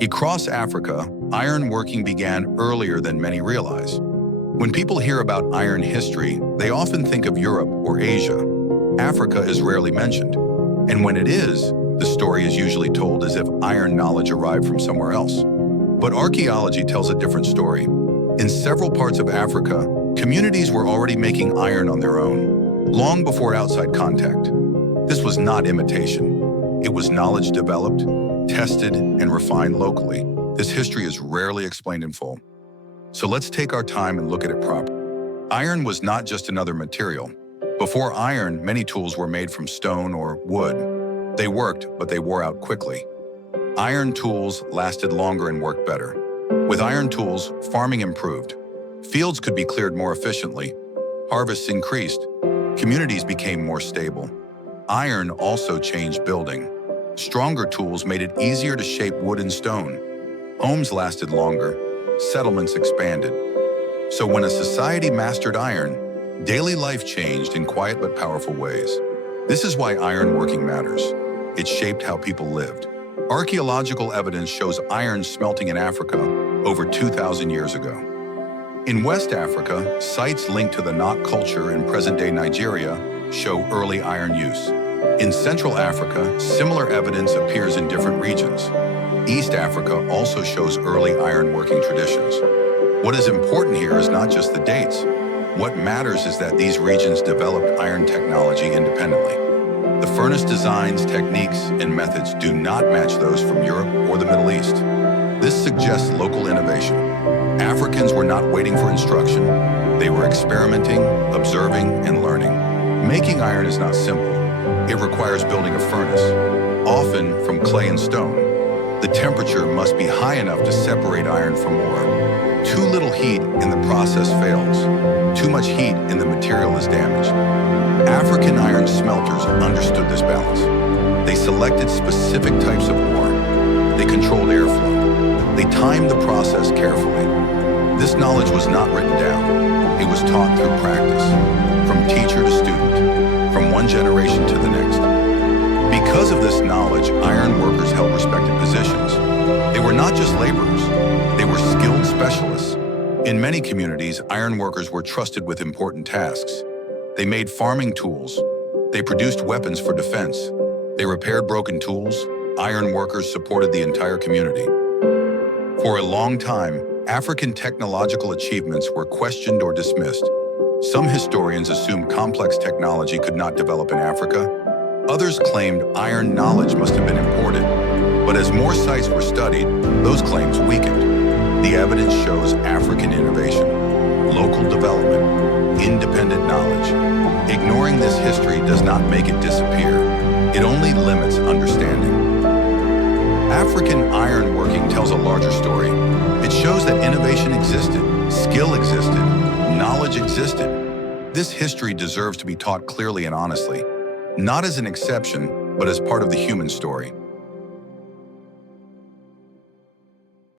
Across Africa, iron working began earlier than many realize. When people hear about iron history, they often think of Europe or Asia. Africa is rarely mentioned. And when it is, the story is usually told as if iron knowledge arrived from somewhere else. But archaeology tells a different story. In several parts of Africa, communities were already making iron on their own, long before outside contact. This was not imitation. It was knowledge developed, tested, and refined locally. This history is rarely explained in full. So let's take our time and look at it properly. Iron was not just another material. Before iron, many tools were made from stone or wood. They worked, but they wore out quickly. Iron tools lasted longer and worked better. With iron tools, farming improved. Fields could be cleared more efficiently. Harvests increased. Communities became more stable. Iron also changed building. Stronger tools made it easier to shape wood and stone. Homes lasted longer. Settlements expanded. So when a society mastered iron, daily life changed in quiet but powerful ways. This is why iron working matters. It shaped how people lived. Archaeological evidence shows iron smelting in Africa over 2,000 years ago. In West Africa, sites linked to the knot culture in present-day Nigeria show early iron use. In Central Africa, similar evidence appears in different regions. East Africa also shows early iron working traditions. What is important here is not just the dates. What matters is that these regions developed iron technology independently. The furnace designs, techniques, and methods do not match those from Europe or the Middle East. This suggests local innovation. Africans were not waiting for instruction. They were experimenting, observing, and learning. Making iron is not simple. It requires building a furnace, often from clay and stone. The temperature must be high enough to separate iron from ore. Too little heat in the process fails. Too much heat in the material is damaged. African iron smelters understood this balance. They selected specific types of ore. They controlled airflow. They timed the process carefully. This knowledge was not written down. It was taught through practice, from teacher to student, from one generation to the next. Because of this knowledge, iron workers held respected positions. They were not just laborers. They were skilled specialists. In many communities, iron workers were trusted with important tasks. They made farming tools. They produced weapons for defense. They repaired broken tools. Iron workers supported the entire community. For a long time, African technological achievements were questioned or dismissed. Some historians assumed complex technology could not develop in Africa. Others claimed iron knowledge must have been imported. But as more sites were studied, those claims weakened. The evidence shows African innovation, local development, independent knowledge. Ignoring this history does not make it disappear. It only limits understanding. African iron working tells a larger story. It shows that innovation existed, skill existed, knowledge existed. This history deserves to be taught clearly and honestly, not as an exception, but as part of the human story.